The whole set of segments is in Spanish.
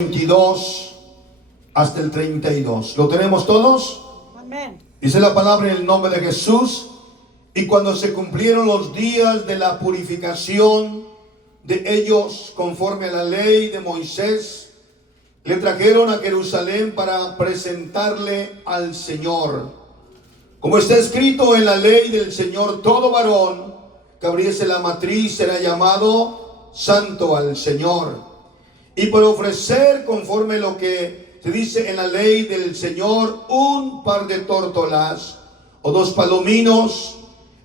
22 hasta el 32. ¿Lo tenemos todos? Amén. Dice la palabra en el nombre de Jesús. Y cuando se cumplieron los días de la purificación de ellos conforme a la ley de Moisés, le trajeron a Jerusalén para presentarle al Señor. Como está escrito en la ley del Señor, todo varón que abriese la matriz será llamado santo al Señor. Y por ofrecer, conforme lo que se dice en la ley del Señor, un par de tórtolas o dos palominos.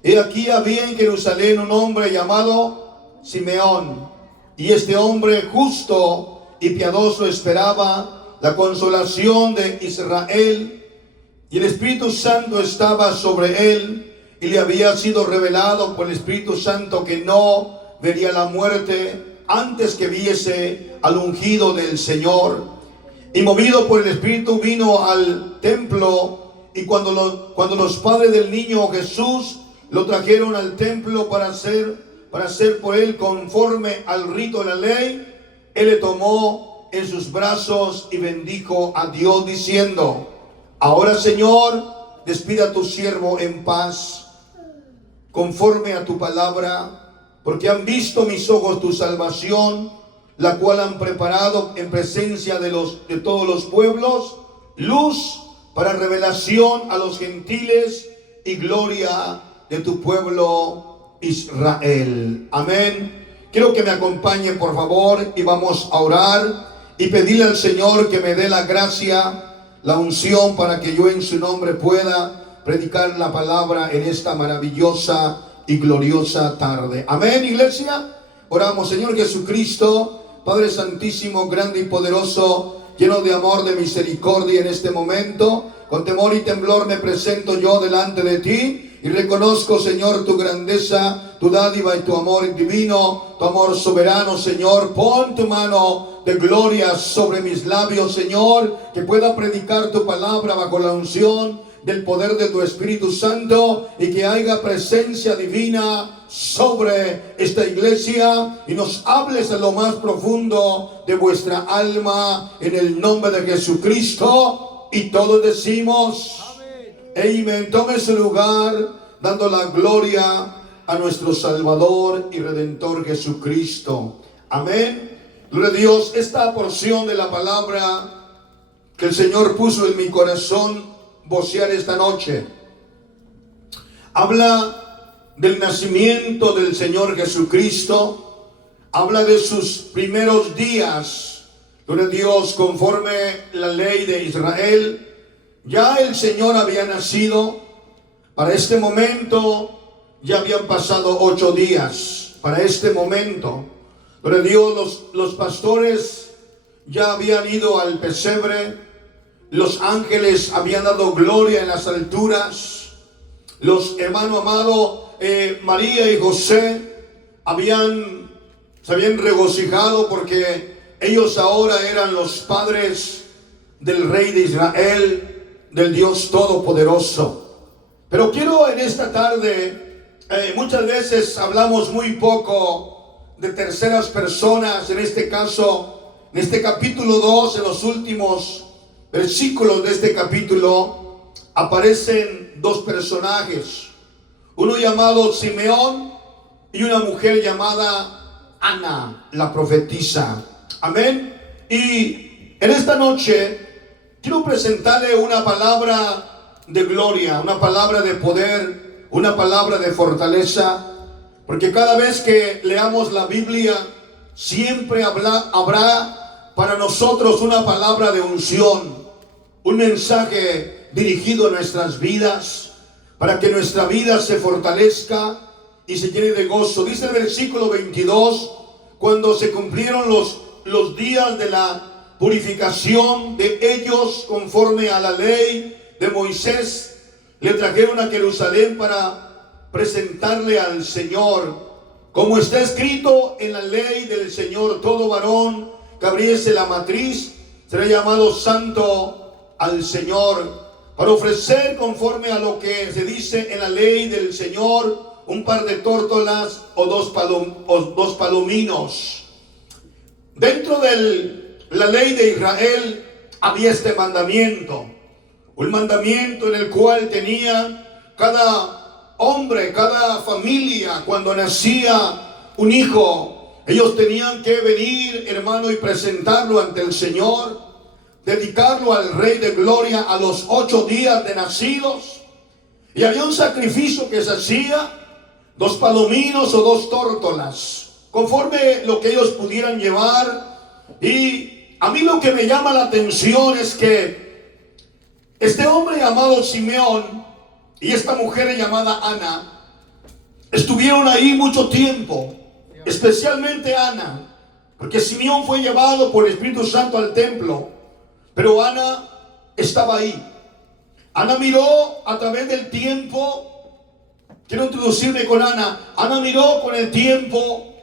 He aquí había en Jerusalén un hombre llamado Simeón, y este hombre justo y piadoso esperaba la consolación de Israel, y el Espíritu Santo estaba sobre él, y le había sido revelado por el Espíritu Santo que no vería la muerte antes que viese al ungido del Señor. Y movido por el Espíritu vino al templo, y cuando los padres del niño Jesús lo trajeron al templo para hacer por él conforme al rito de la ley, él le tomó en sus brazos y bendijo a Dios diciendo: ahora, Señor, despida a tu siervo en paz, conforme a tu palabra, porque han visto mis ojos tu salvación, la cual han preparado en presencia de todos los pueblos, luz para revelación a los gentiles y gloria de tu pueblo Israel. Amén. Quiero que me acompañen, por favor, y vamos a orar y pedirle al Señor que me dé la gracia, la unción, para que yo en su nombre pueda predicar la palabra en esta maravillosa y gloriosa tarde. Amén, iglesia. Oramos. Señor Jesucristo, Padre Santísimo, grande y poderoso, lleno de amor, de misericordia, en este momento, con temor y temblor me presento yo delante de ti y reconozco, Señor, tu grandeza, tu dádiva y tu amor divino, tu amor soberano, Señor. Pon tu mano de gloria sobre mis labios, Señor, que pueda predicar tu palabra bajo la unción del poder de tu Espíritu Santo, y que haya presencia divina sobre esta iglesia y nos hables en lo más profundo de vuestra alma, en el nombre de Jesucristo. Y todos decimos amén. Tome su lugar dando la gloria a nuestro Salvador y Redentor Jesucristo. Amén. Gloria a Dios. Esta porción de la palabra que el Señor puso en mi corazón vocear esta noche habla del nacimiento del Señor Jesucristo, habla de sus primeros días. Gloria a Dios. Conforme la ley de Israel, ya el Señor había nacido. Para este momento ya habían pasado 8 días. Para este momento, gloria a Dios, los pastores ya habían ido al pesebre. Los ángeles habían dado gloria en las alturas. Los hermanos amados, María y José, se habían regocijado porque ellos ahora eran los padres del Rey de Israel, del Dios Todopoderoso. Pero quiero en esta tarde, muchas veces hablamos muy poco de terceras personas. En este caso, en este capítulo 2, en los últimos versículos de este capítulo, aparecen dos personajes, uno llamado Simeón y una mujer llamada Ana, la profetisa. Amén. Y en esta noche quiero presentarle una palabra de gloria, una palabra de poder, una palabra de fortaleza, porque cada vez que leamos la Biblia siempre habrá para nosotros una palabra de unción, un mensaje dirigido a nuestras vidas, para que nuestra vida se fortalezca y se llene de gozo. Dice el versículo 22, cuando se cumplieron los días de la purificación de ellos conforme a la ley de Moisés, le trajeron a Jerusalén para presentarle al Señor. Como está escrito en la ley del Señor, todo varón que abriese la matriz será llamado santo al Señor, para ofrecer, conforme a lo que se dice en la ley del Señor, un par de tórtolas o dos palominos. Dentro del la ley de Israel había este mandamiento. Un mandamiento en el cual tenía cada hombre, cada familia, cuando nacía un hijo, ellos tenían que venir, hermano, y presentarlo ante el Señor, dedicarlo al Rey de Gloria a los 8 días de nacidos. Y había un sacrificio que se hacía, 2 palominos o 2 tórtolas, conforme lo que ellos pudieran llevar. Y a mí lo que me llama la atención es que este hombre llamado Simeón y esta mujer llamada Ana estuvieron ahí mucho tiempo, especialmente Ana, porque Simeón fue llevado por el Espíritu Santo al templo, pero Ana estaba ahí. Ana miró a través del tiempo. Quiero introducirme con Ana. Ana miró con el tiempo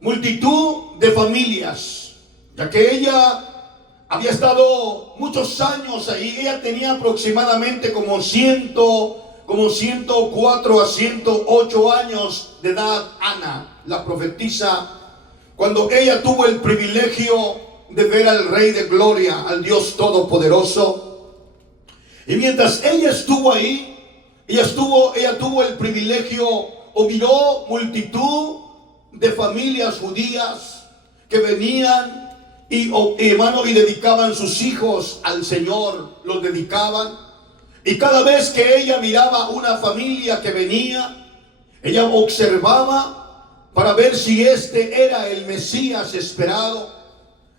multitud de familias, ya que ella había estado muchos años ahí. Ella tenía aproximadamente como 104 a 108 años de edad. Ana, la profetisa, cuando ella tuvo el privilegio de ver al Rey de Gloria, al Dios Todopoderoso. Y mientras ella estuvo ahí, ella tuvo el privilegio o miró multitud de familias judías que venían y dedicaban sus hijos al Señor, los dedicaban. Y cada vez que ella miraba una familia que venía, ella observaba para ver si este era el Mesías esperado,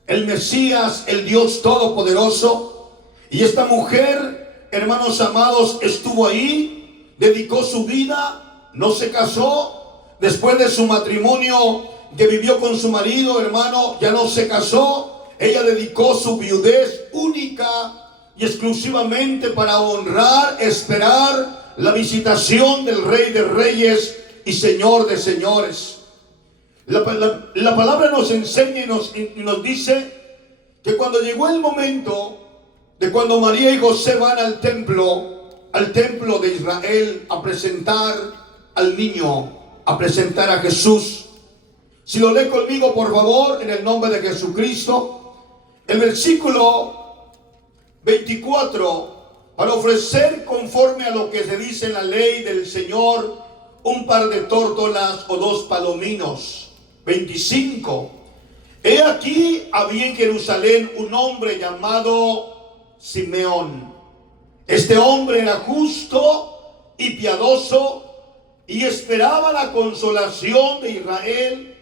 el Mesías, el Dios Todopoderoso. Y esta mujer, hermanos amados, estuvo ahí, dedicó su vida, no se casó. Después de su matrimonio que vivió con su marido, hermano, ya no se casó. Ella dedicó su viudez única y exclusivamente para honrar, esperar la visitación del Rey de Reyes y Señor de Señores. La palabra nos enseña y nos dice que cuando llegó el momento de cuando María y José van al templo de Israel a presentar al niño, a presentar a Jesús. Si lo lee conmigo, por favor, en el nombre de Jesucristo, el versículo 24, para ofrecer conforme a lo que se dice en la ley del Señor, un par de tórtolas o 2 palominos. 25, he aquí había en Jerusalén un hombre llamado Simeón. Este hombre era justo y piadoso y esperaba la consolación de Israel,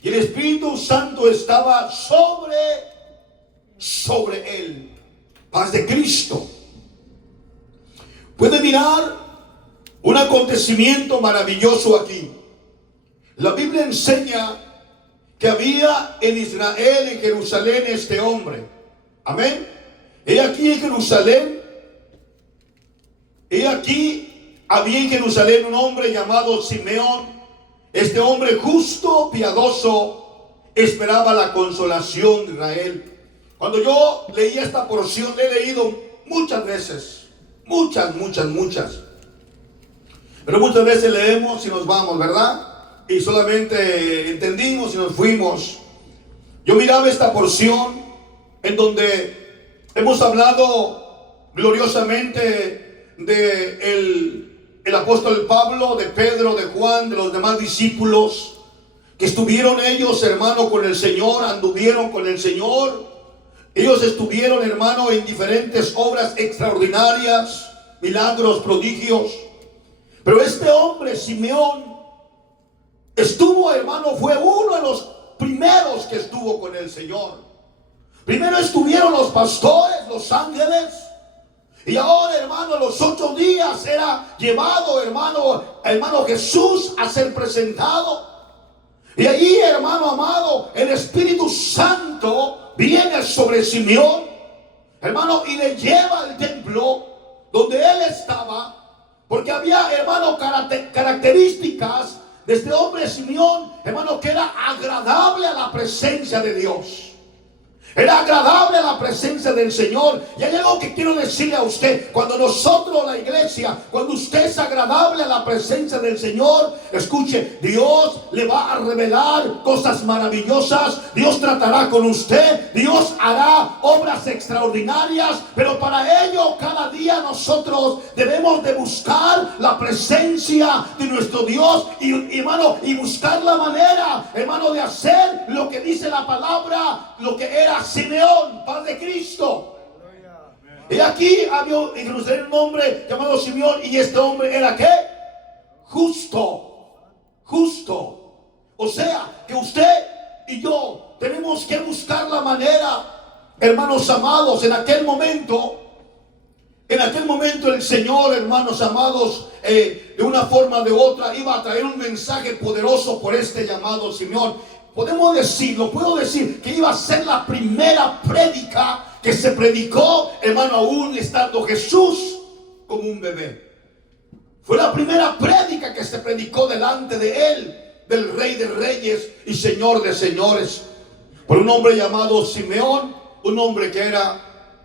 y el Espíritu Santo estaba sobre él. Paz de Cristo. Puede mirar un acontecimiento maravilloso aquí. La Biblia enseña que había en Israel, en Jerusalén, este hombre. Amén. He aquí en Jerusalén, había en Jerusalén un hombre llamado Simeón. Este hombre justo, piadoso, esperaba la consolación de Israel. Cuando yo leí esta porción, la he leído muchas veces, muchas. Pero muchas veces leemos y nos vamos, ¿verdad? Y solamente entendimos y nos fuimos. Yo miraba esta porción en donde hemos hablado gloriosamente de el apóstol Pablo, de Pedro, de Juan, de los demás discípulos que estuvieron ellos, hermano, con el Señor, anduvieron con el Señor. Ellos estuvieron, hermano, en diferentes obras extraordinarias, milagros, prodigios. Pero este hombre, Simeón, estuvo, hermano, fue uno de los primeros que estuvo con el Señor. Primero estuvieron los pastores, los ángeles. Y ahora, hermano, los 8 días era llevado, hermano Jesús a ser presentado. Y allí, hermano amado, el Espíritu Santo viene sobre Simeón, hermano, y le lleva al templo donde él estaba. Porque había, hermano, características de este hombre Simeón, hermano, que era agradable a la presencia de Dios. Era agradable a la presencia presencia del Señor. Y hay algo que quiero decirle a usted: cuando nosotros, la iglesia, cuando usted es agradable a la presencia del Señor, escuche, Dios le va a revelar cosas maravillosas. Dios tratará con usted, Dios hará obras extraordinarias. Pero para ello, cada día nosotros debemos de buscar la presencia de nuestro Dios, y hermano, y buscar la manera, hermano, de hacer lo que dice la palabra, lo que era Simeón, paz de Cristo. Y aquí había en Jerusalén un hombre llamado Simeón, y este hombre era ¿qué? Justo. O sea, que usted y yo tenemos que buscar la manera, hermanos amados. En aquel momento el Señor, hermanos amados, de una forma o de otra iba a traer un mensaje poderoso por este llamado Simeón. Puedo decir que iba a ser la primera prédica que se predicó, hermano, aún estando Jesús como un bebé. Fue la primera prédica que se predicó delante de él, del Rey de Reyes y Señor de Señores, por un hombre llamado Simeón, un hombre que era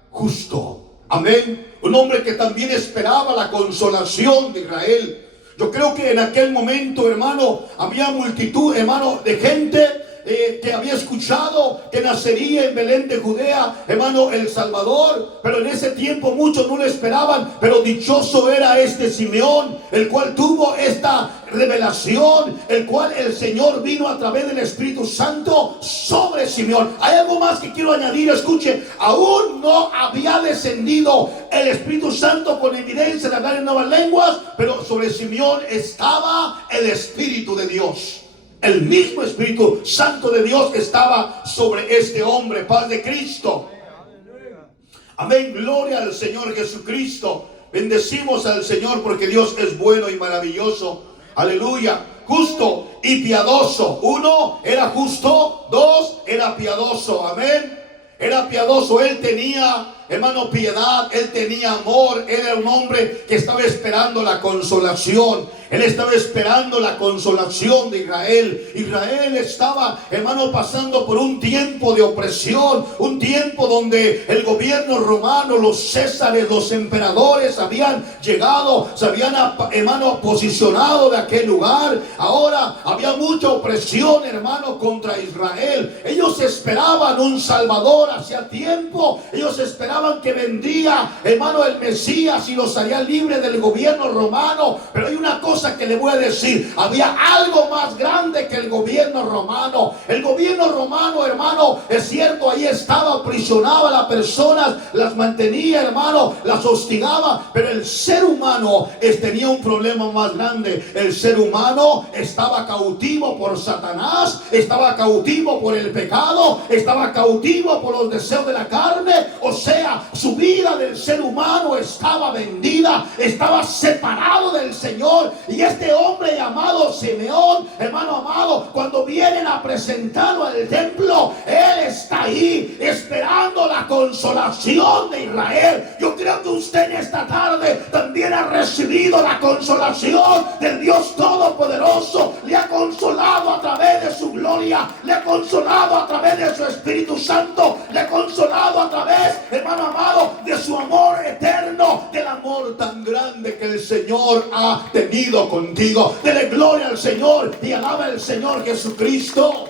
justo. Amén. Un hombre que también esperaba la consolación de Israel. Yo creo que en aquel momento, hermano, había multitud, hermano, de gente que había escuchado que nacería en Belén de Judea, hermano, el Salvador. Pero en ese tiempo muchos no lo esperaban. Pero dichoso era este Simeón, el cual tuvo esta revelación, el cual el Señor vino a través del Espíritu Santo sobre Simeón. Hay algo más que quiero añadir, escuche: aún no había descendido el Espíritu Santo con evidencia de hablar en nuevas lenguas, pero sobre Simeón estaba el Espíritu de Dios. El mismo Espíritu Santo de Dios estaba sobre este hombre, paz de Cristo. Amén, gloria al Señor Jesucristo. Bendecimos al Señor porque Dios es bueno y maravilloso. Aleluya. Justo y piadoso. 1, era justo. 2, era piadoso. Amén. Era piadoso. Él tenía, hermano, piedad. Él tenía amor. Él era un hombre que estaba esperando la consolación. Él estaba esperando la consolación de Israel. Israel estaba, hermano, pasando por un tiempo de opresión, un tiempo donde el gobierno romano, los césares, los emperadores habían llegado, se habían, hermano, posicionado de aquel lugar. Ahora había mucha opresión, hermano, contra Israel. Ellos esperaban un Salvador hacía tiempo. Ellos esperaban que vendría, hermano, el Mesías y los haría libres del gobierno romano. Pero hay una cosa que le voy a decir: había algo más grande que el gobierno romano. El gobierno romano, hermano, es cierto, ahí estaba, aprisionaba a las personas, las mantenía, hermano, las hostigaba. Pero el ser humano tenía un problema más grande. El ser humano estaba cautivo por Satanás, estaba cautivo por el pecado, estaba cautivo por los deseos de la carne. O sea, su vida del ser humano estaba vendida, estaba separado del Señor. Y este hombre llamado Simeón, hermano amado, cuando vienen a presentarlo al templo, él está ahí esperando la consolación de Israel. Yo creo que usted en esta tarde también ha recibido la consolación del Dios Todopoderoso. Le ha consolado a través de su gloria, le ha consolado a través de su Espíritu Santo, le ha consolado a través, hermano amado, de su amor eterno, del amor tan grande que el Señor ha tenido contigo. Dele gloria al Señor y alaba al Señor Jesucristo.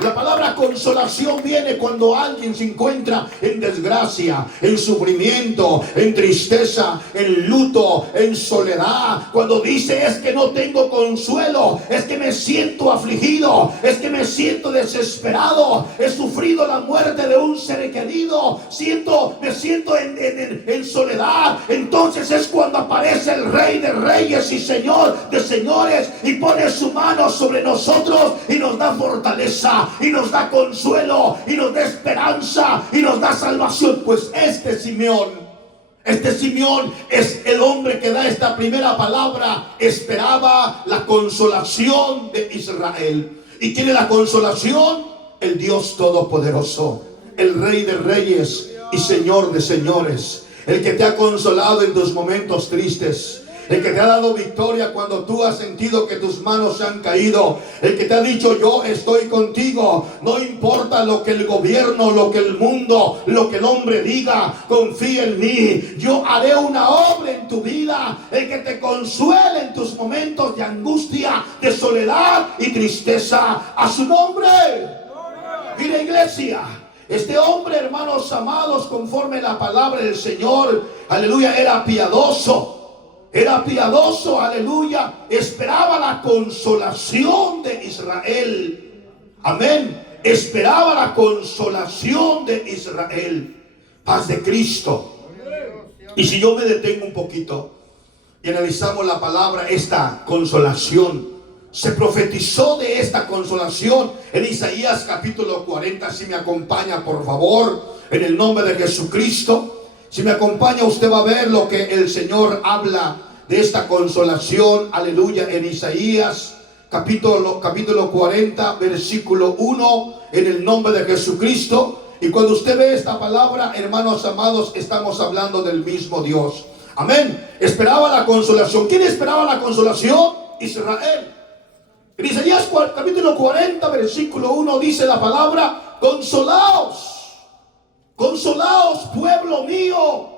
La palabra consolación viene cuando alguien se encuentra en desgracia, en sufrimiento, en tristeza, en luto, en soledad. Cuando dice: es que no tengo consuelo, es que me siento afligido, es que me siento desesperado, he sufrido la muerte de un ser querido, me siento en soledad. Entonces es cuando aparece el Rey de Reyes y Señor de Señores y pone su mano sobre nosotros y nos da fortaleza, y nos da consuelo, y nos da esperanza, y nos da salvación. Pues este Simeón es el hombre que da esta primera palabra. Esperaba la consolación de Israel. ¿Y tiene la consolación? El Dios Todopoderoso, el Rey de Reyes y Señor de Señores, el que te ha consolado en tus momentos tristes, el que te ha dado victoria cuando tú has sentido que tus manos se han caído, el que te ha dicho yo estoy contigo, no importa lo que el gobierno, lo que el mundo, lo que el hombre diga, confía en mí, yo haré una obra en tu vida, el que te consuele en tus momentos de angustia, de soledad y tristeza, a su nombre. Mira, iglesia, este hombre, hermanos amados, conforme a la palabra del Señor, aleluya, era piadoso, aleluya, esperaba la consolación de Israel, amén, esperaba la consolación de Israel, paz de Cristo. Y si yo me detengo un poquito y analizamos la palabra, esta consolación, se profetizó de esta consolación en Isaías capítulo 40. Si me acompaña, por favor, en el nombre de Jesucristo. Si me acompaña, usted va a ver lo que el Señor habla de esta consolación, aleluya, en Isaías capítulo 40, versículo 1, en el nombre de Jesucristo. Y cuando usted ve esta palabra, hermanos amados, estamos hablando del mismo Dios. Amén. Esperaba la consolación. ¿Quién esperaba la consolación? Israel. En Isaías capítulo 40, versículo 1 dice la palabra: consolaos, consolaos, pueblo mío,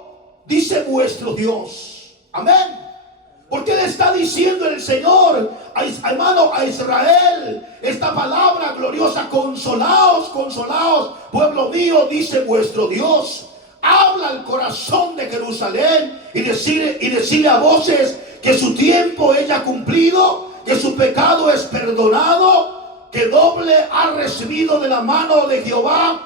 dice vuestro Dios. Amén. Porque le está diciendo el Señor, hermano, a Israel, esta palabra gloriosa: consolaos, consolaos, pueblo mío, dice vuestro Dios. Habla al corazón de Jerusalén y decirle a voces que su tiempo ella ha cumplido, que su pecado es perdonado, que doble ha recibido de la mano de Jehová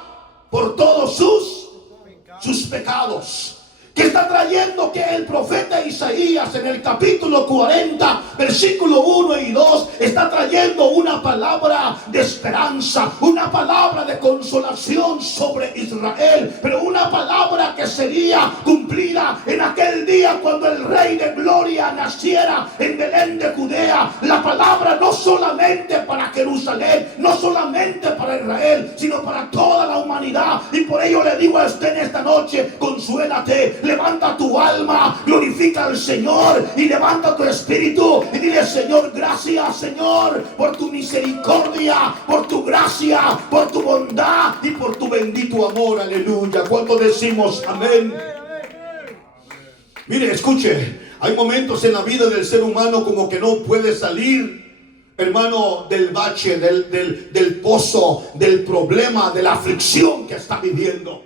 por todos sus pecados. Que está trayendo que el profeta Isaías en el capítulo 40, versículo 1 y 2, está trayendo una palabra de esperanza, una palabra de consolación sobre Israel, pero una palabra que sería cumplida en aquel día cuando el Rey de Gloria naciera en Belén de Judea. La palabra no solamente para Jerusalén, no solamente para Israel, sino para toda la humanidad. Y por ello le digo a usted en esta noche: consuélate. Levanta tu alma, glorifica al Señor y levanta tu espíritu y dile: Señor, gracias, Señor, por tu misericordia, por tu gracia, por tu bondad y por tu bendito amor. Aleluya. ¿Cuánto decimos amén? Mire, escuche, hay momentos en la vida del ser humano como que no puede salir, hermano, del bache, del pozo, del problema, de la aflicción que está viviendo.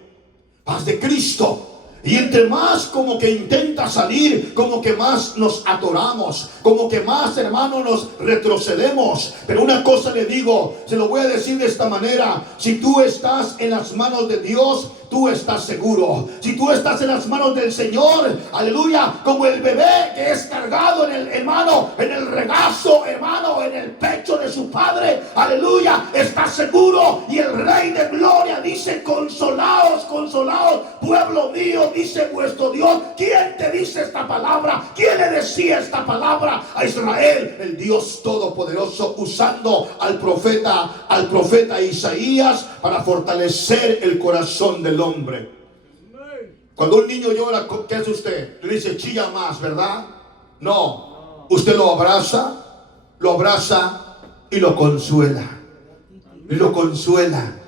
Paz de Cristo. Y entre más como que intenta salir, como que más nos atoramos, como que más, hermano, nos retrocedemos. Pero una cosa le digo, se lo voy a decir de esta manera: si tú estás en las manos de Dios, tú estás seguro. Si tú estás en las manos del Señor, aleluya, como el bebé que es cargado en el, hermano, en el regazo, hermano, en el pecho de su padre, aleluya, está seguro. Y el Rey de Gloria dice: consolaos, consolaos, pueblo mío, dice vuestro Dios. ¿Quién te dice esta palabra? ¿Quién le decía esta palabra a Israel? El Dios Todopoderoso, usando al profeta Isaías para fortalecer el corazón del hombre. Cuando un niño llora, ¿qué hace usted? Le dice: chilla más, ¿verdad? No, usted lo abraza y lo consuela. Y lo consuela.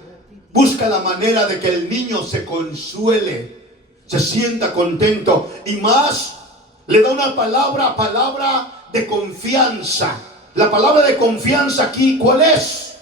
Busca la manera de que el niño se consuele, se sienta contento, y más le da una palabra de confianza. La palabra de confianza aquí, ¿cuál es?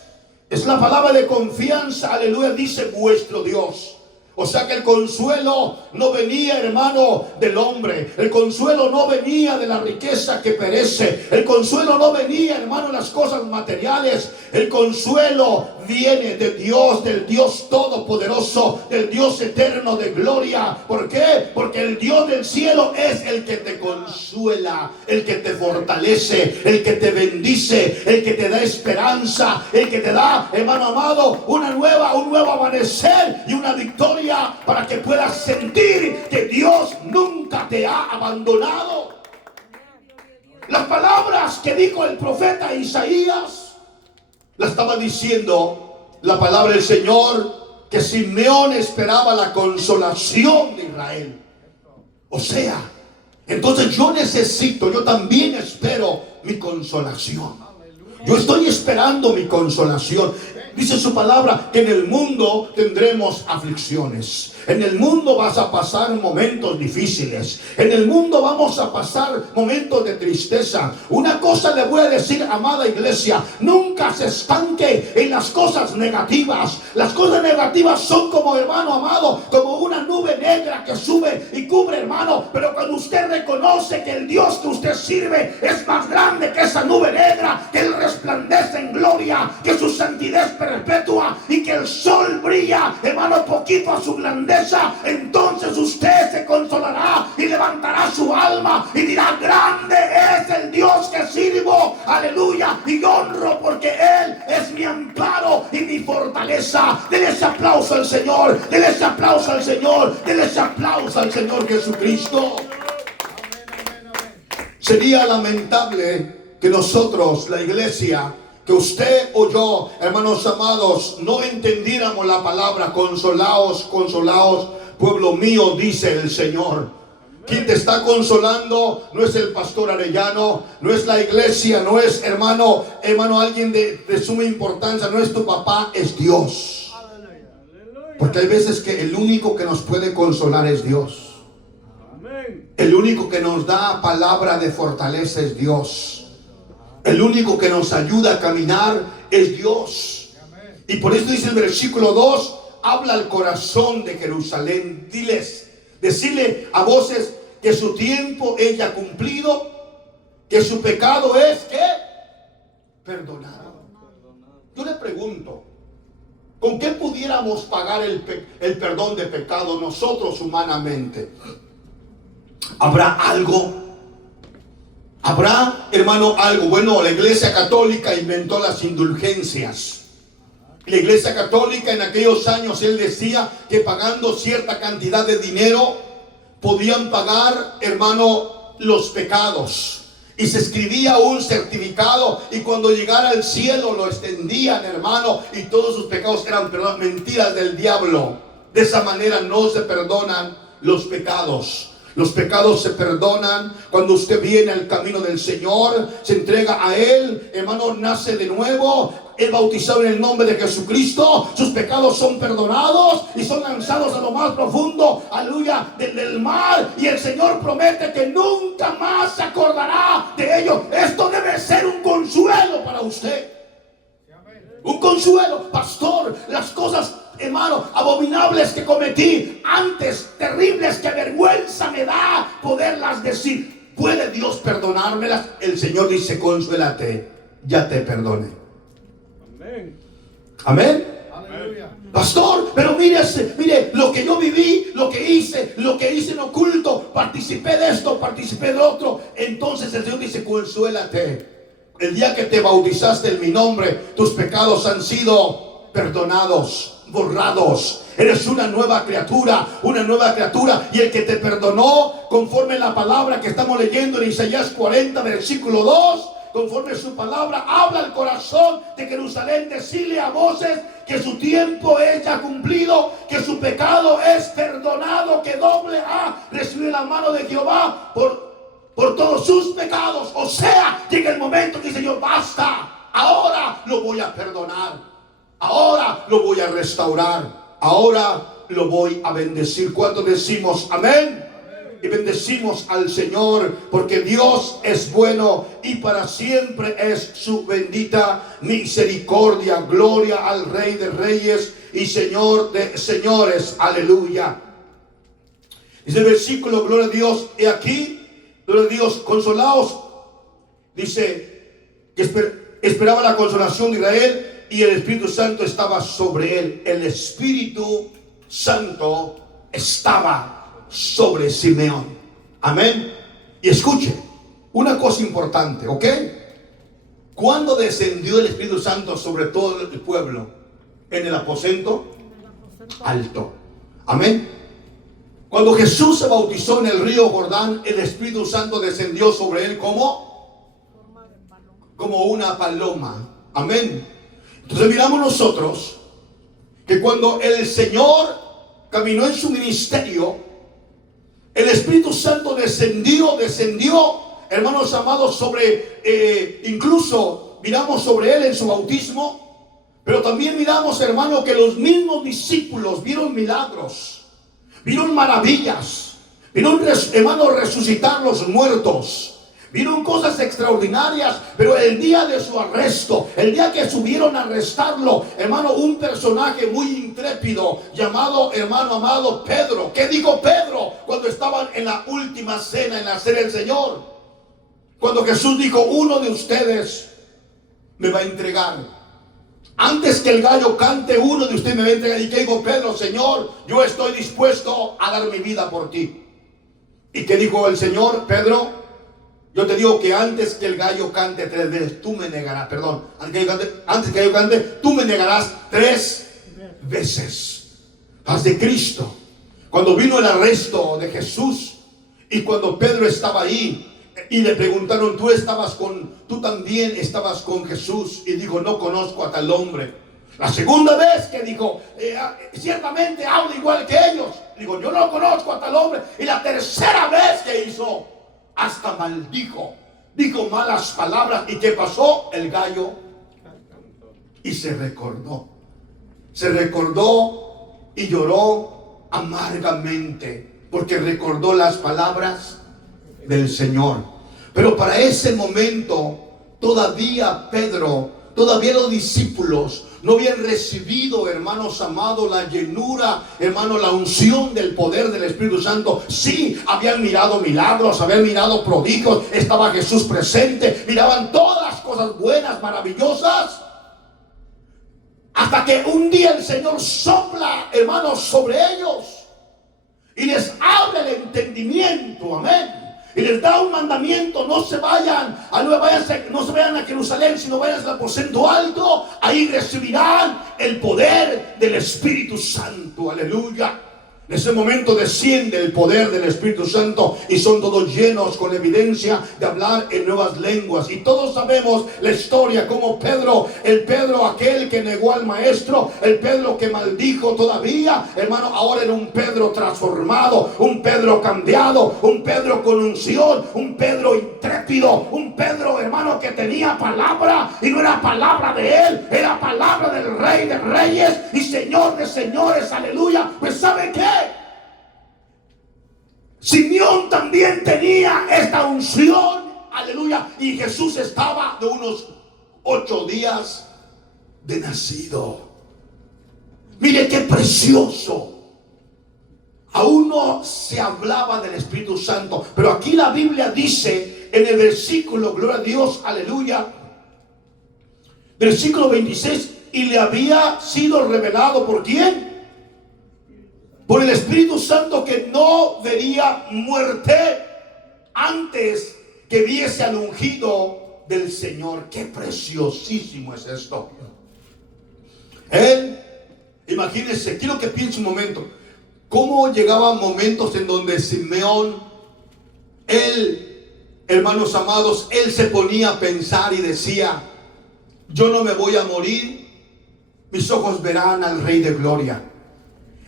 Es la palabra de confianza, aleluya, dice vuestro Dios. O sea que el consuelo no venía, hermano, del hombre. El consuelo no venía de la riqueza que perece. El consuelo no venía, hermano, de las cosas materiales. El consuelo viene de Dios, del Dios Todopoderoso, del Dios eterno de gloria. ¿Por qué? Porque el Dios del cielo es el que te consuela, el que te fortalece, el que te bendice, el que te da esperanza, el que te da, hermano amado, un nuevo amanecer y una victoria, para que puedas sentir que Dios nunca te ha abandonado. Las palabras que dijo el profeta Isaías la estaba diciendo la palabra del Señor, que Simeón esperaba la consolación de Israel. O sea, Entonces yo también espero mi consolación. Yo estoy esperando mi consolación. Dice su palabra que en el mundo tendremos aflicciones. En el mundo vas a pasar momentos difíciles. En el mundo vamos a pasar momentos de tristeza. Una cosa le voy a decir, amada iglesia: nunca se estanque en las cosas negativas. Las cosas negativas son como, hermano amado, como una nube negra que sube y cubre, hermano. Pero cuando usted reconoce que el Dios que usted sirve es más grande que esa nube negra, que Él resplandece en gloria, que su santidad es perpetua y que el sol brilla, hermano, poquito a su grandeza, entonces usted se consolará y levantará su alma y dirá: grande es el Dios que sirvo, aleluya, y honro, porque Él es mi amparo y mi fortaleza. Denle ese aplauso al Señor, denle ese aplauso al Señor, denle ese aplauso al Señor Jesucristo. Sería lamentable que nosotros, la iglesia, que usted o yo, hermanos amados, no entendiéramos la palabra: consolaos, consolaos, pueblo mío, dice el Señor. Quien te está consolando no es el pastor Arellano, no es la iglesia, no es, hermano, alguien de suma importancia, no es tu papá, es Dios. Porque hay veces que el único que nos puede consolar es Dios. El único que nos da palabra de fortaleza es Dios. El único que nos ayuda a caminar es Dios. Y por eso dice el versículo 2: habla al corazón de Jerusalén. Decirle a voces que su tiempo es ya cumplido, que su pecado es, ¿qué? Perdonado. Yo le pregunto, ¿con qué pudiéramos pagar el perdón de pecado nosotros humanamente? ¿Habrá algo? ¿Habrá, hermano, algo? Bueno, la Iglesia Católica inventó las indulgencias. La Iglesia Católica en aquellos años, él decía que pagando cierta cantidad de dinero podían pagar, hermano, los pecados. Y se escribía un certificado, y cuando llegara al cielo lo extendían, hermano, y todos sus pecados eran, perdón, mentiras del diablo. De esa manera no se perdonan los pecados. Los pecados se perdonan cuando usted viene al camino del Señor, se entrega a Él, hermano, nace de nuevo, es bautizado en el nombre de Jesucristo. Sus pecados son perdonados y son lanzados a lo más profundo, aleluya, del mar. Y el Señor promete que nunca más se acordará de ello. Esto debe ser un consuelo para usted. Un consuelo, pastor. Las cosas, hermano, abominables que cometí antes, terribles, que vergüenza me da poderlas decir. ¿Puede Dios perdonármelas? El Señor dice: consuélate, ya te perdoné. Amén. Amén. Aleluya. Pastor, pero mire lo que yo viví, lo que hice en oculto, participé de esto, participé de otro. Entonces el Señor dice: consuélate. El día que te bautizaste en mi nombre, tus pecados han sido perdonados, borrados. Eres una nueva criatura, y el que te perdonó, conforme la palabra que estamos leyendo en Isaías 40, versículo 2, conforme su palabra, habla al corazón de Jerusalén: decirle a voces que su tiempo es ya cumplido, que su pecado es perdonado, que doble ha recibido la mano de Jehová por todos sus pecados. O sea, llega el momento que dice: Señor, basta, ahora lo voy a perdonar, ahora lo voy a restaurar, ahora lo voy a bendecir. ¿Cuántos decimos amén? Y bendecimos al Señor, porque Dios es bueno y para siempre es su bendita misericordia. Gloria al Rey de Reyes y Señor de Señores. Aleluya. Dice el versículo: gloria a Dios, he aquí, gloria a Dios, consolaos. Dice que esperaba la consolación de Israel, y el Espíritu Santo estaba sobre él. El Espíritu Santo estaba sobre Simeón. Amén. Y escuche una cosa importante, ¿ok? ¿Cuándo descendió el Espíritu Santo sobre todo el pueblo? En el aposento alto. Amén. Cuando Jesús se bautizó en el río Jordán, el Espíritu Santo descendió sobre él como una paloma. Amén. Entonces miramos nosotros que cuando el Señor caminó en su ministerio, El Espíritu Santo descendió, hermanos amados, incluso miramos sobre él en su bautismo, pero también miramos, hermano, que los mismos discípulos vieron milagros, vieron maravillas, vieron, hermano, resucitar los muertos. Vieron cosas extraordinarias, pero el día de su arresto, el día que subieron a arrestarlo, hermano, un personaje muy intrépido llamado, hermano amado, Pedro. ¿Qué dijo Pedro cuando estaban en la última cena, en la cena del Señor? Cuando Jesús dijo, uno de ustedes me va a entregar. Antes que el gallo cante, uno de ustedes me va a entregar. ¿Y qué dijo Pedro? Señor, yo estoy dispuesto a dar mi vida por ti. ¿Y qué dijo el Señor? Pedro, yo te digo que antes que el gallo cante 3 veces, tú me negarás, perdón, antes que el gallo cante, tú me negarás 3 veces. Paz de Cristo. Cuando vino el arresto de Jesús y cuando Pedro estaba ahí y le preguntaron, tú también estabas con Jesús, y dijo, no conozco a tal hombre. La segunda vez que dijo, ciertamente habla igual que ellos, digo, yo no conozco a tal hombre. Y la tercera vez que hizo, hasta maldijo, dijo malas palabras. ¿Y qué pasó? El gallo. Y se recordó y lloró amargamente, porque recordó las palabras del Señor. Pero para ese momento todavía los discípulos no habían recibido, hermanos amados, la llenura, hermano, la unción del poder del Espíritu Santo. Sí, habían mirado milagros, habían mirado prodigios, estaba Jesús presente, miraban todas las cosas buenas, maravillosas, hasta que un día el Señor sopla, hermanos, sobre ellos y les abre el entendimiento, amén. Y les da un mandamiento: no se vayan a Jerusalén, sino vayan al aposento alto. Ahí recibirán el poder del Espíritu Santo. Aleluya. En ese momento desciende el poder del Espíritu Santo y son todos llenos con evidencia de hablar en nuevas lenguas. Y todos sabemos la historia, como el Pedro aquel que negó al maestro, el Pedro que maldijo todavía, hermano, ahora era un Pedro transformado, un Pedro cambiado, un Pedro con unción, un Pedro intrépido, un Pedro, hermano, que tenía palabra, y no era palabra de él, era palabra del Rey de Reyes y Señor de Señores. Aleluya. Pues ¿sabe qué? Simeón también tenía esta unción, aleluya, y Jesús estaba de unos 8 días de nacido. Mire qué precioso. Aún no se hablaba del Espíritu Santo, pero aquí la Biblia dice en el versículo, gloria a Dios, aleluya, versículo 26, y le había sido revelado ¿por quién? Por el Espíritu Santo, que no vería muerte antes que viese al ungido del Señor. Qué preciosísimo es esto. Él, imagínense, quiero que piense un momento, cómo llegaban momentos en donde Simeón, él, hermanos amados, él se ponía a pensar y decía: yo no me voy a morir, mis ojos verán al Rey de Gloria.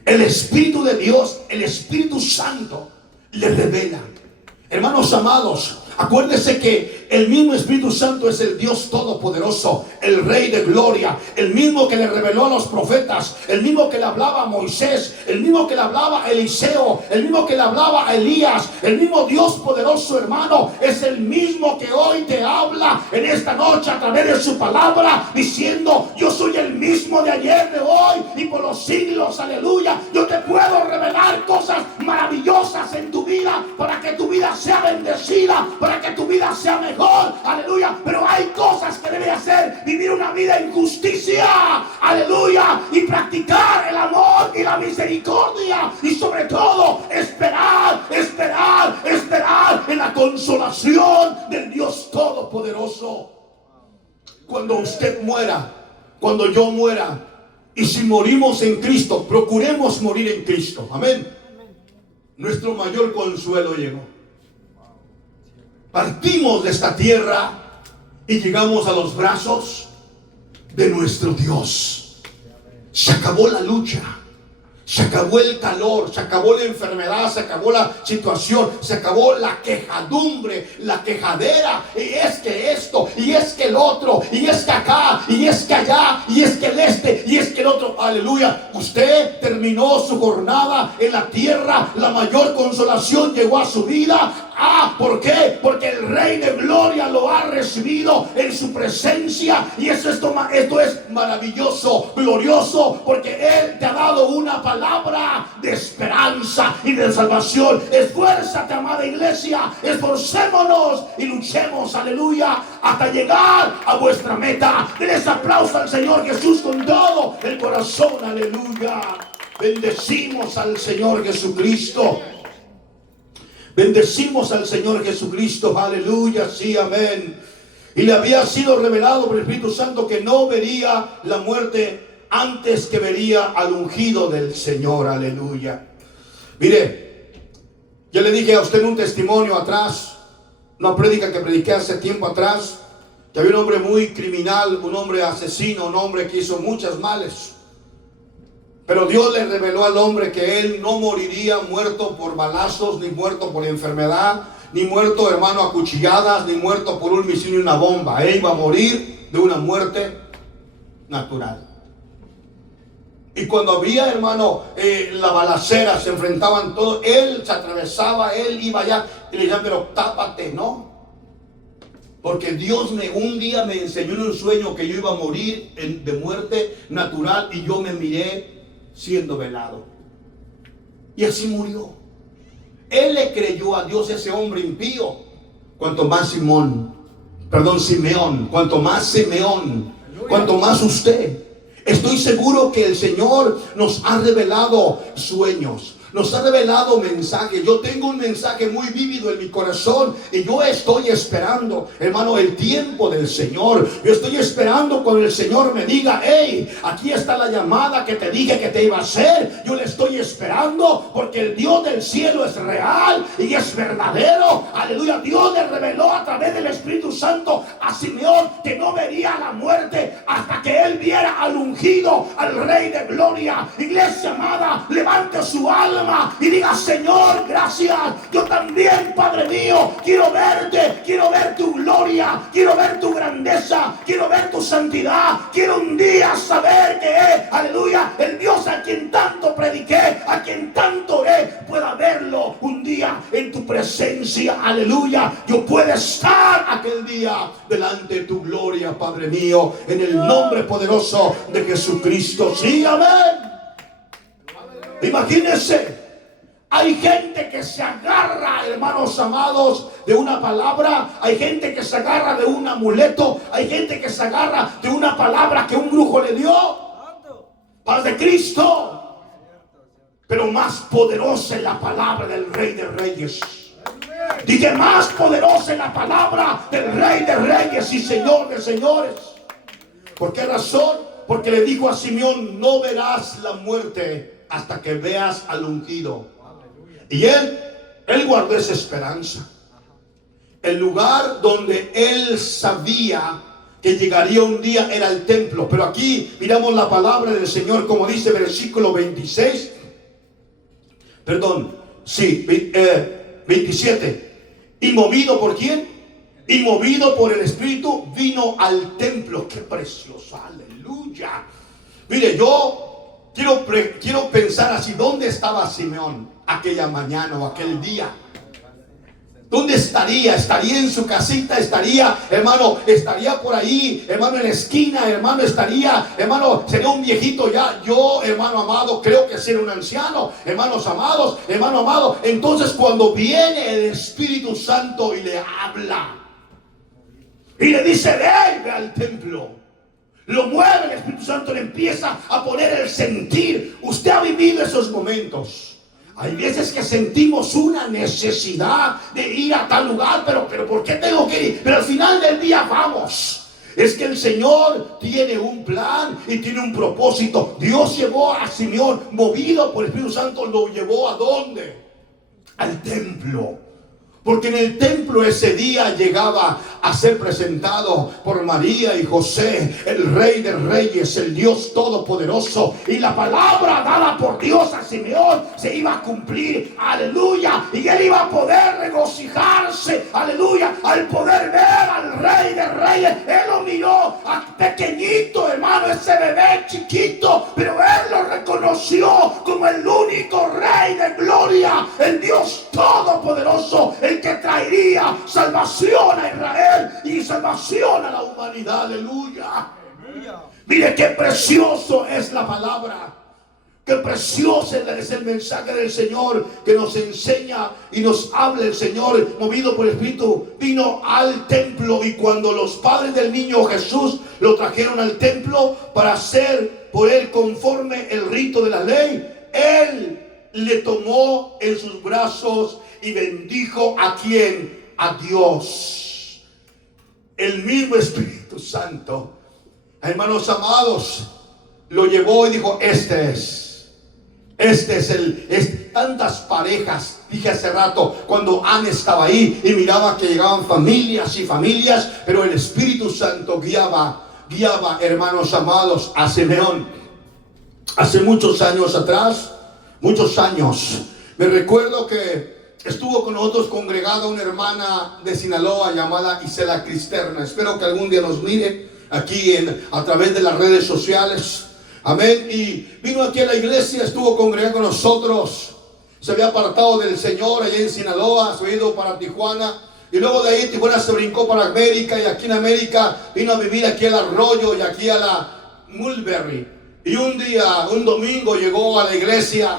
El Espíritu de Dios, el Espíritu Santo, le revela. Hermanos amados, acuérdense que el mismo Espíritu Santo es el Dios Todopoderoso, el Rey de Gloria, el mismo que le reveló a los profetas, el mismo que le hablaba a Moisés, el mismo que le hablaba a Eliseo, el mismo que le hablaba a Elías. El mismo Dios poderoso, hermano, es el mismo que hoy te habla en esta noche a través de su palabra, diciendo: yo soy el mismo de ayer, de hoy y por los siglos. Aleluya. Yo te puedo revelar cosas maravillosas en tu vida, para que tu vida sea bendecida, para que tu vida sea mejor. Aleluya. Pero hay cosas que debe hacer: vivir una vida en justicia, aleluya, y practicar el amor y la misericordia, y sobre todo esperar en la consolación del Dios Todopoderoso. Cuando usted muera, cuando yo muera, y si morimos en Cristo, procuremos morir en Cristo. Amén. Nuestro mayor consuelo llegó. Partimos de esta tierra y llegamos a los brazos de nuestro Dios. Se acabó la lucha, Se acabó el calor, se acabó la enfermedad, se acabó la situación, se acabó la quejadumbre, la quejadera. Y es que esto, y es que el otro, y es que acá, y es que allá, y es que el este, y es que el otro. Aleluya. Usted terminó su jornada en la tierra. La mayor consolación llegó a su vida. ¿Por qué? Porque el Rey de Gloria lo ha recibido en su presencia. Y esto es maravilloso, glorioso, porque Él te ha dado una palabra de esperanza y de salvación. Esfuérzate, amada iglesia, esforcémonos y luchemos, aleluya, hasta llegar a vuestra meta. Denles aplauso al Señor Jesús con todo el corazón, aleluya. Bendecimos al Señor Jesucristo. Bendecimos al Señor Jesucristo, aleluya, sí, amén. Y le había sido revelado por el Espíritu Santo que no vería la muerte antes que vería al ungido del Señor, aleluya. Mire, yo le dije a usted en un testimonio atrás, una prédica que prediqué hace tiempo atrás, que había un hombre muy criminal, un hombre asesino, un hombre que hizo muchos males. Pero Dios le reveló al hombre que él no moriría muerto por balazos, ni muerto por enfermedad, ni muerto, hermano, a cuchilladas, ni muerto por un misil y una bomba. Él iba a morir de una muerte natural. Y cuando había, hermano, la balacera, se enfrentaban todos, él se atravesaba, él iba allá, y le decían, pero tápate, ¿no? Porque Dios un día me enseñó en un sueño que yo iba a morir de muerte natural, y yo me miré siendo velado. Y así murió. Él le creyó a Dios, ese hombre impío. Cuanto más Simeón, cuanto más Simeón, cuanto más usted. Estoy seguro que el Señor nos ha revelado sueños, nos ha revelado mensajes. Yo tengo un mensaje muy vívido en mi corazón y yo estoy esperando, hermano, el tiempo del Señor. Yo estoy esperando cuando el Señor me diga, hey, aquí está la llamada que te dije que te iba a hacer. Yo le estoy esperando porque el Dios del cielo es real y es verdadero. Aleluya. Dios le reveló a través del Espíritu Santo a Simeón que no vería la muerte hasta que él viera al ungido, al Rey de Gloria. Iglesia amada, levante su alma y diga, Señor, gracias. Yo también, Padre mío, quiero verte, quiero ver tu gloria, quiero ver tu grandeza, quiero ver tu santidad. Quiero un día saber que aleluya, el Dios a quien tanto prediqué, a quien tanto oré, pueda verlo un día en tu presencia, aleluya. Yo puedo estar aquel día delante de tu gloria, Padre mío, en el nombre poderoso de Jesucristo. Sí, amén. Imagínense, hay gente que se agarra, hermanos amados, de una palabra. Hay gente que se agarra de un amuleto. Hay gente que se agarra de una palabra que un brujo le dio. Paz de Cristo. Pero más poderosa es la palabra del Rey de Reyes. Dije, más poderosa es la palabra del Rey de Reyes y Señor de Señores. ¿Por qué razón? Porque le dijo a Simeón, no verás la muerte hasta que veas al ungido. Y él guardó esa esperanza. El lugar donde él sabía que llegaría un día era el templo. Pero aquí miramos la palabra del Señor, como dice versículo 26. Perdón, sí, 27. ¿Y movido por quién? Y movido por el Espíritu vino al templo. ¡Qué precioso! ¡Aleluya! Mire, yo quiero pensar así. ¿Dónde estaba Simeón aquella mañana o aquel día? ¿Dónde estaría? ¿Estaría en su casita? ¿Estaría, hermano, estaría por ahí, hermano, en la esquina? Hermano, estaría, hermano, sería un viejito ya. Yo, hermano amado, creo que sería un anciano. Hermanos amados, hermano amado. Entonces cuando viene el Espíritu Santo y le habla y le dice, ve al templo, lo mueve el Espíritu Santo, le empieza a poner el sentir. Usted ha vivido esos momentos. Hay veces que sentimos una necesidad de ir a tal lugar, pero ¿por qué tengo que ir? Pero al final del día vamos. Es que el Señor tiene un plan y tiene un propósito. Dios llevó a Simeón, movido por el Espíritu Santo, lo llevó ¿a dónde? Al templo. Porque en el templo ese día llegaba a ser presentado por María y José, el Rey de Reyes, el Dios Todopoderoso. Y la palabra dada por Dios a Simeón se iba a cumplir, aleluya. Y él iba a poder regocijarse, aleluya, al poder ver al Rey de Reyes. Él lo miró a pequeñito, hermano, ese bebé chiquito, pero él lo reconoció como el único Rey de gloria, el Dios Todopoderoso, el que traería salvación a Israel y salvación a la humanidad. Aleluya. Mire qué precioso es la palabra. Qué precioso es el mensaje del Señor que nos enseña y nos habla. El Señor, movido por el Espíritu, vino al templo, y cuando los padres del niño Jesús lo trajeron al templo para hacer por él conforme el rito de la ley, él le tomó en sus brazos y bendijo ¿a quién? A Dios. El mismo Espíritu Santo, hermanos amados, lo llevó y dijo: tantas parejas, dije hace rato, cuando Ana estaba ahí y miraba que llegaban familias y familias, pero el Espíritu Santo guiaba, hermanos amados, a Simeón. Hace muchos años atrás, me recuerdo que estuvo con nosotros congregada una hermana de Sinaloa llamada Isela Cristerna. Espero que algún día nos mire aquí a través de las redes sociales. Amén. Y vino aquí a la iglesia, estuvo congregada con nosotros. Se había apartado del Señor allá en Sinaloa, se había ido para Tijuana. Y luego de ahí Tijuana se brincó para América. Y aquí en América vino a vivir aquí al Arroyo y aquí a la Mulberry. Y un domingo llegó a la iglesia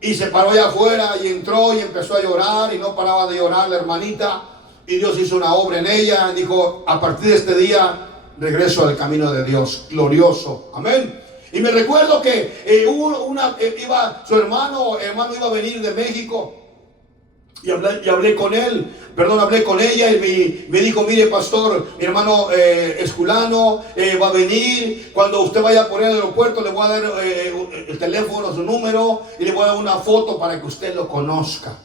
y se paró allá afuera y entró y empezó a llorar, y no paraba de llorar la hermanita. Y Dios hizo una obra en ella. Dijo: a partir de este día regreso al camino de Dios. Glorioso. Amén. Y me recuerdo que su hermano iba a venir de México. Y hablé con ella, y me dijo: mire, pastor, mi hermano Esculano va a venir. Cuando usted vaya por el aeropuerto, le voy a dar el teléfono, su número, y le voy a dar una foto para que usted lo conozca.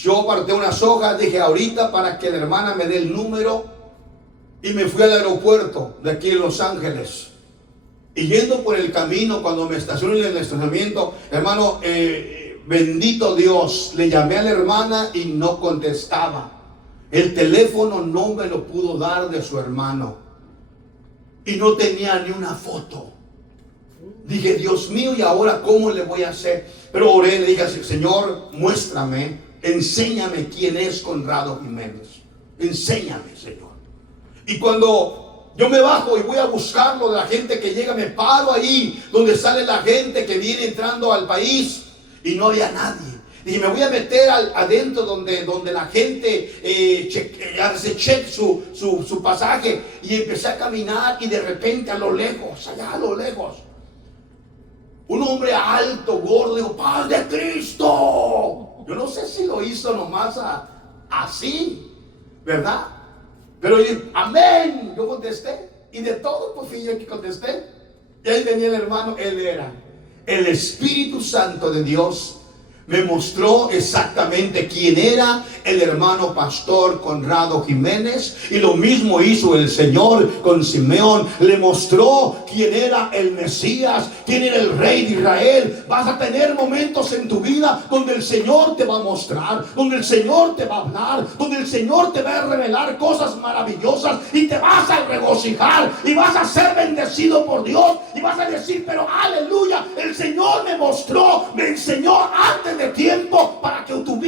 Yo aparté unas hojas, dije: ahorita, para que la hermana me dé el número. Y me fui al aeropuerto de aquí en Los Ángeles. Y yendo por el camino, cuando me estacioné en el estacionamiento, hermano, bendito Dios, le llamé a la hermana y no contestaba. El teléfono no me lo pudo dar de su hermano. Y no tenía ni una foto. Dije: Dios mío, ¿y ahora cómo le voy a hacer? Pero oré, le dije: Señor, muéstrame, enséñame quién es Conrado Jiménez. Enséñame, Señor. Y cuando yo me bajo y voy a buscarlo, de la gente que llega, me paro ahí donde sale la gente que viene entrando al país, y no había nadie. Dije: me voy a meter adentro donde la gente hace check su pasaje. Y empecé a caminar, y de repente allá a lo lejos, un hombre alto, gordo, dijo: ¡paz de Cristo! Yo no sé si lo hizo nomás así, ¿verdad? Pero yo, amén, yo contesté. Y de todo, pues fui yo que contesté. Y ahí venía el hermano. Él era el Espíritu Santo de Dios. Me mostró exactamente quién era el hermano pastor Conrado Jiménez. Y lo mismo hizo el Señor con Simeón. Le mostró quién era el Mesías, quién era el Rey de Israel. Vas a tener momentos en tu vida donde el Señor te va a mostrar, donde el Señor te va a hablar, donde el Señor te va a revelar cosas maravillosas, y te vas a regocijar y vas a ser bendecido por Dios. Y vas a decir: pero aleluya, el Señor me mostró, me enseñó antes de tiempo, para que tu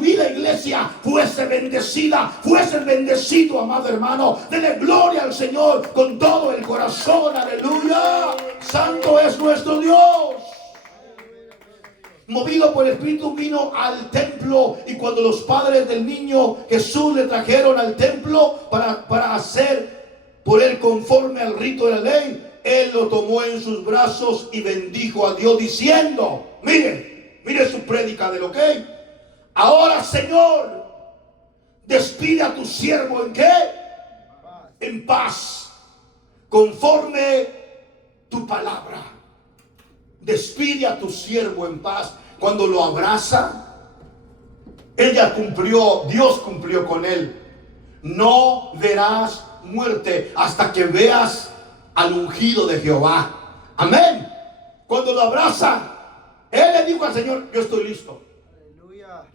vida, iglesia, fuese bendecida, fuese bendecido, amado hermano. Dele gloria al Señor con todo el corazón. Aleluya. Santo es nuestro Dios. Movido por el Espíritu, vino al templo. Y cuando los padres del niño Jesús le trajeron al templo para hacer por él conforme al rito de la ley, él lo tomó en sus brazos y bendijo a Dios, diciendo: mire su prédica de lo que: ahora, Señor, despide a tu siervo ¿en qué? En paz, conforme tu palabra. Despide a tu siervo en paz. Cuando lo abraza, ella cumplió, Dios cumplió con él. No verás muerte hasta que veas al ungido de Jehová. Amén. Cuando lo abraza, él le dijo al Señor: yo estoy listo.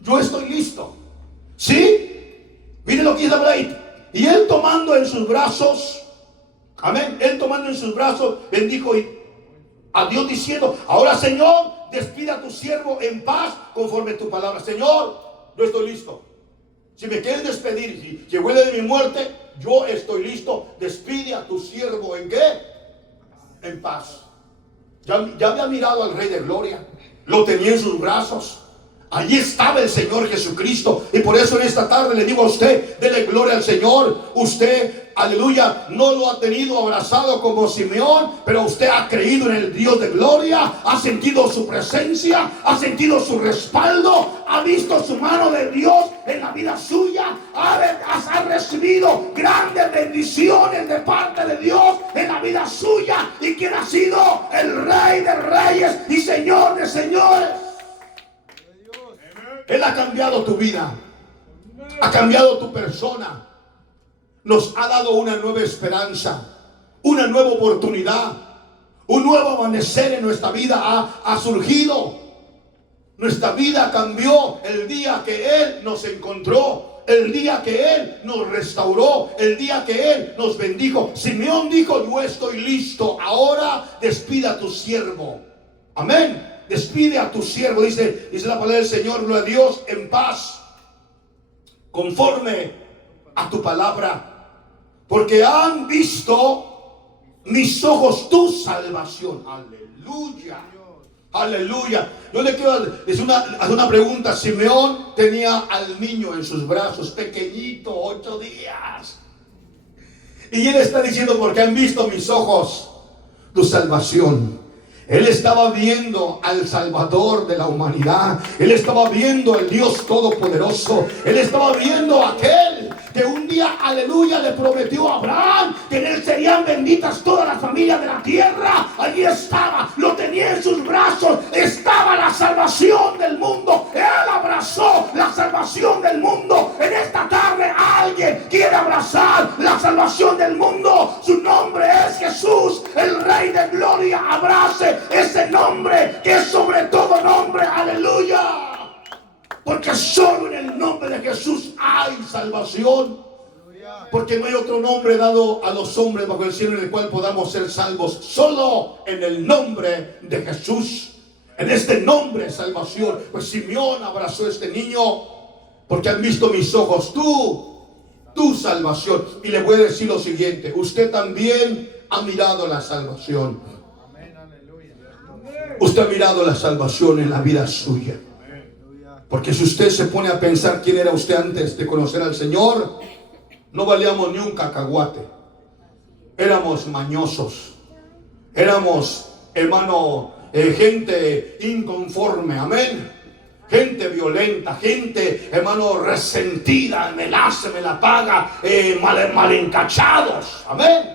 Yo estoy listo. ¿Sí? Mire lo que dice David. Y él tomando en sus brazos, amén, él tomando en sus brazos, bendijo a Dios diciendo: ahora, Señor, despide a tu siervo en paz conforme tu palabra. Señor, yo estoy listo. Si me quieres despedir, si huele de mi muerte, yo estoy listo. Despide a tu siervo, ¿en qué? En paz. Ya había mirado al Rey de Gloria, lo tenía en sus brazos. Allí estaba el Señor Jesucristo. Y por eso en esta tarde le digo a usted: dele gloria al Señor. Usted, aleluya, no lo ha tenido abrazado como Simeón, pero usted ha creído en el Dios de gloria, ha sentido su presencia, ha sentido su respaldo, ha visto su mano de Dios en la vida suya, ha recibido grandes bendiciones de parte de Dios en la vida suya. Y quien ha sido el Rey de Reyes y Señor de Señores. Él ha cambiado tu vida, ha cambiado tu persona, nos ha dado una nueva esperanza, una nueva oportunidad, un nuevo amanecer en nuestra vida ha surgido. Nuestra vida cambió el día que Él nos encontró, el día que Él nos restauró, el día que Él nos bendijo. Simeón dijo: yo estoy listo, ahora despida a tu siervo. Amén. Despide a tu siervo, dice la palabra del Señor, gloria a Dios, en paz, conforme a tu palabra, porque han visto mis ojos tu salvación. Aleluya, aleluya. Yo le quiero hacer una pregunta. Simeón tenía al niño en sus brazos, pequeñito, 8 días, y él está diciendo: porque han visto mis ojos tu salvación. Él estaba viendo al Salvador de la humanidad. Él estaba viendo al Dios Todopoderoso. Él estaba viendo a aquel que un día, aleluya, le prometió a Abraham que en él serían benditas todas las familias de la tierra. Allí estaba, lo tenía en sus brazos, estaba la salvación del mundo. Él abrazó la salvación del mundo. En esta tarde alguien quiere abrazar la salvación del mundo. Su nombre es Jesús, el Rey de Gloria. Abrace ese nombre que es sobre todo nombre. Aleluya. Porque solo en el nombre de Jesús hay salvación. Porque no hay otro nombre dado a los hombres bajo el cielo en el cual podamos ser salvos. Solo en el nombre de Jesús. En este nombre salvación. Pues Simeón abrazó a este niño porque han visto mis ojos tu salvación. Y le voy a decir lo siguiente: usted también ha mirado la salvación. Usted ha mirado la salvación en la vida suya. Porque si usted se pone a pensar quién era usted antes de conocer al Señor, no valíamos ni un cacahuate. Éramos mañosos. Éramos, hermano, gente inconforme. Amén. Gente violenta, gente, hermano, resentida. Me la hace, me la paga, mal encachados. Amén.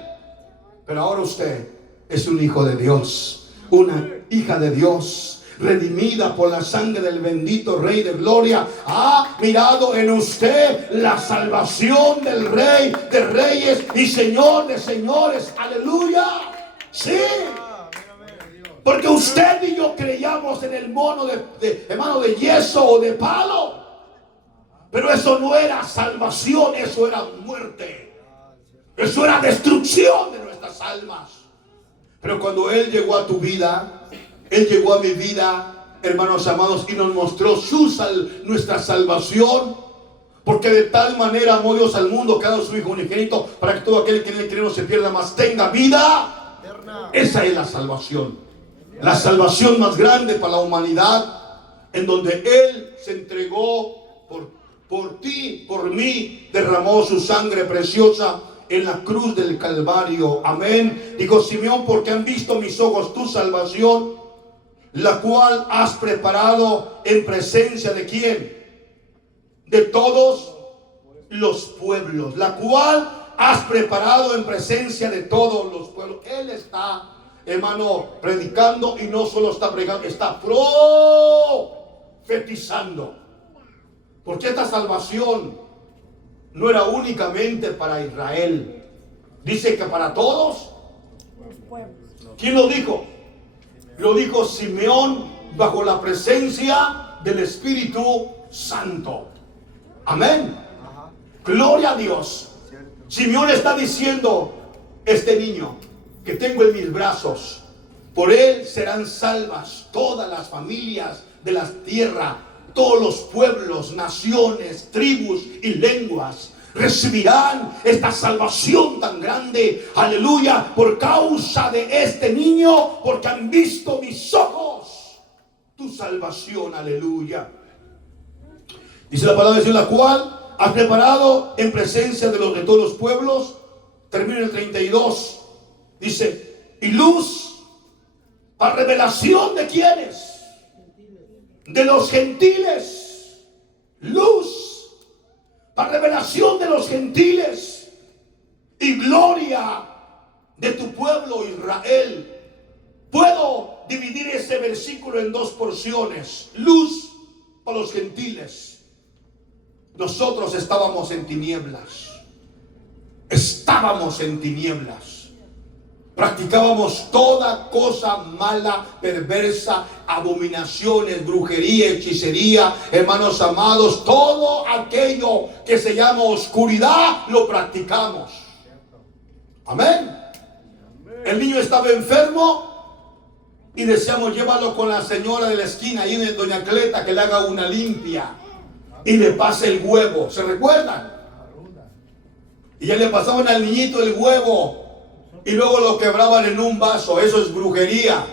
Pero ahora usted es un hijo de Dios, una hija de Dios, redimida por la sangre del bendito Rey de Gloria. Ha mirado en usted la salvación del Rey de Reyes y Señor de Señores. Aleluya. Sí. Porque usted y yo creíamos en el mono hermano, de yeso o de palo. Pero eso no era salvación, eso era muerte. Eso era destrucción de nuestras almas. Pero cuando Él llegó a tu vida, Él llegó a mi vida, hermanos amados, y nos mostró nuestra salvación. Porque de tal manera amó Dios al mundo que ha dado su Hijo unigénito, para que todo aquel que en él cree no se pierda, mas tenga vida eterna. Esa es la salvación. La salvación más grande para la humanidad, en donde Él se entregó por ti, por mí, derramó su sangre preciosa en la cruz del Calvario. Amén. Dijo Simeón: porque han visto mis ojos tu salvación, la cual has preparado en presencia de ¿quién? De todos los pueblos. La cual has preparado en presencia de todos los pueblos. Él está, hermano, predicando, y no solo está predicando, está profetizando. Porque esta salvación no era únicamente para Israel. Dice que para todos los pueblos. ¿Quién lo dijo? Lo dijo Simeón bajo la presencia del Espíritu Santo. Amén. Gloria a Dios. Simeón está diciendo: este niño que tengo en mis brazos, por él serán salvas todas las familias de la tierra, todos los pueblos, naciones, tribus y lenguas recibirán esta salvación tan grande, aleluya, por causa de este niño, porque han visto mis ojos tu salvación, aleluya. Dice la palabra de Dios, la cual has preparado en presencia de todos los pueblos. Termina el 32. Dice: y luz para revelación de quiénes, de los gentiles. Luz para revelación de los gentiles y gloria de tu pueblo Israel. Puedo dividir ese versículo en dos porciones. Luz para los gentiles. Nosotros estábamos en tinieblas. Estábamos en tinieblas. Practicábamos toda cosa mala, perversa, abominaciones, brujería, hechicería, hermanos amados, todo aquello que se llama oscuridad, lo practicamos. Amén. El niño estaba enfermo y deseamos llevarlo con la señora de la esquina, ahí en Doña Cleta, que le haga una limpia y le pase el huevo. ¿Se recuerdan? Y ya le pasaban al niñito el huevo y luego lo quebraban en un vaso. Eso es brujería.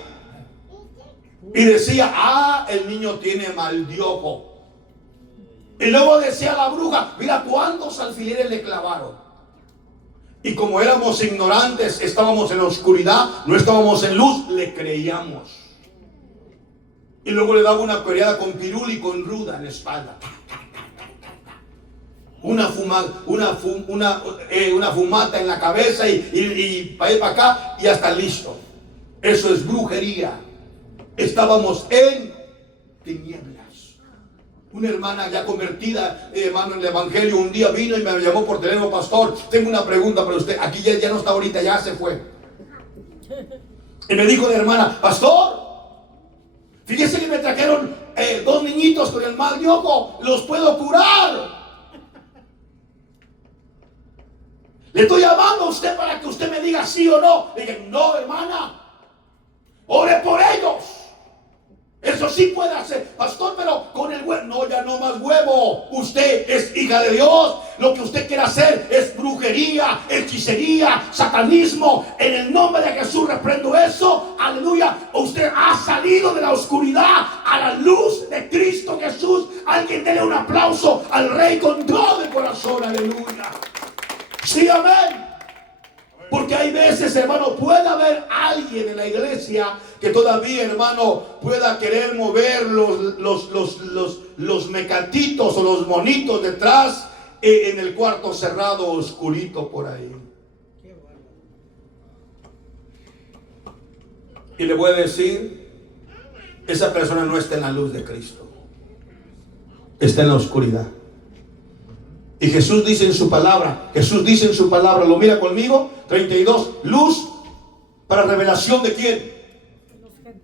Y decía: el niño tiene mal de ojo. Y luego decía la bruja: mira cuántos alfileres le clavaron. Y como éramos ignorantes, estábamos en la oscuridad, no estábamos en luz, le creíamos. Y luego le daba una pereada con pirul y con ruda en la espalda. Una fumata en la cabeza y para ir para acá y hasta listo. Eso es brujería. Estábamos en tinieblas. Una hermana ya convertida, hermano, en el evangelio, un día vino y me llamó por teléfono: pastor, tengo una pregunta para usted. Aquí ya no está ahorita, ya se fue. Y me dijo la hermana: pastor, fíjese que me trajeron 2 niñitos con el mal de ojo, ¿los puedo curar? Le estoy llamando a usted para que usted me diga sí o no. Le dije: no, hermana, ore por ellos. Eso sí puede hacer, pastor, pero con el huevo. No, ya no más huevo. Usted es hija de Dios. Lo que usted quiere hacer es brujería, hechicería, satanismo. En el nombre de Jesús reprendo eso. Aleluya. Usted ha salido de la oscuridad a la luz de Cristo Jesús. Alguien dele un aplauso al Rey con todo el corazón. Aleluya. Sí, amén. Porque hay veces, hermano, puede haber alguien en la iglesia que todavía, hermano, pueda querer mover los mecatitos o los monitos detrás en el cuarto cerrado, oscurito por ahí. Y le voy a decir, esa persona no está en la luz de Cristo, está en la oscuridad. Y Jesús dice en su palabra, lo mira conmigo, 32, luz para revelación de quién,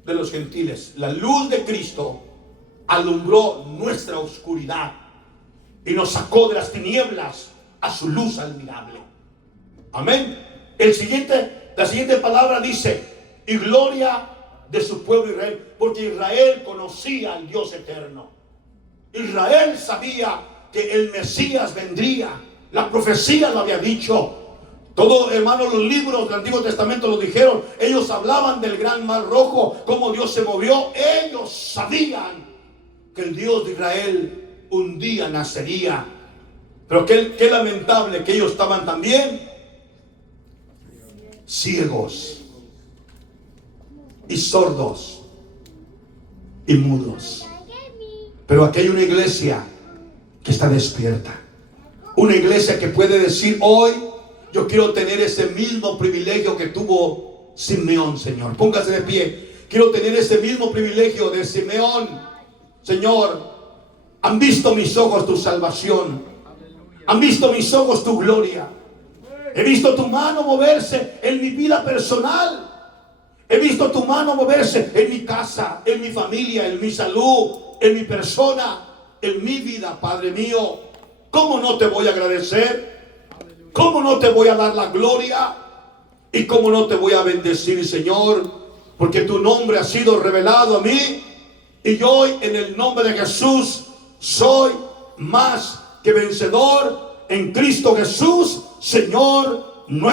de los gentiles. La luz de Cristo alumbró nuestra oscuridad y nos sacó de las tinieblas a su luz admirable. Amén. La siguiente palabra dice: y gloria de su pueblo Israel, porque Israel conocía al Dios eterno. Israel sabía que el Mesías vendría. La profecía lo había dicho. Todo, hermano, los libros del Antiguo Testamento lo dijeron. Ellos hablaban del gran mar rojo, cómo Dios se movió. Ellos sabían que el Dios de Israel un día nacería. Pero qué lamentable que ellos estaban también ciegos y sordos y mudos. Pero aquí hay una iglesia que está despierta. Una iglesia que puede decir hoy: yo quiero tener ese mismo privilegio que tuvo Simeón, Señor. Póngase de pie. Quiero tener ese mismo privilegio de Simeón. Señor, Han visto mis ojos tu salvación. Han visto mis ojos tu gloria. He visto tu mano moverse en mi vida personal. He visto tu mano moverse en mi casa, en mi familia, en mi salud, en mi persona, en mi vida, Padre mío. ¿Cómo no te voy a agradecer? ¿Cómo no te voy a dar la gloria? ¿Y cómo no te voy a bendecir, Señor? Porque tu nombre ha sido revelado a mí. Y yo hoy, en el nombre de Jesús, soy más que vencedor en Cristo Jesús, Señor nuestro.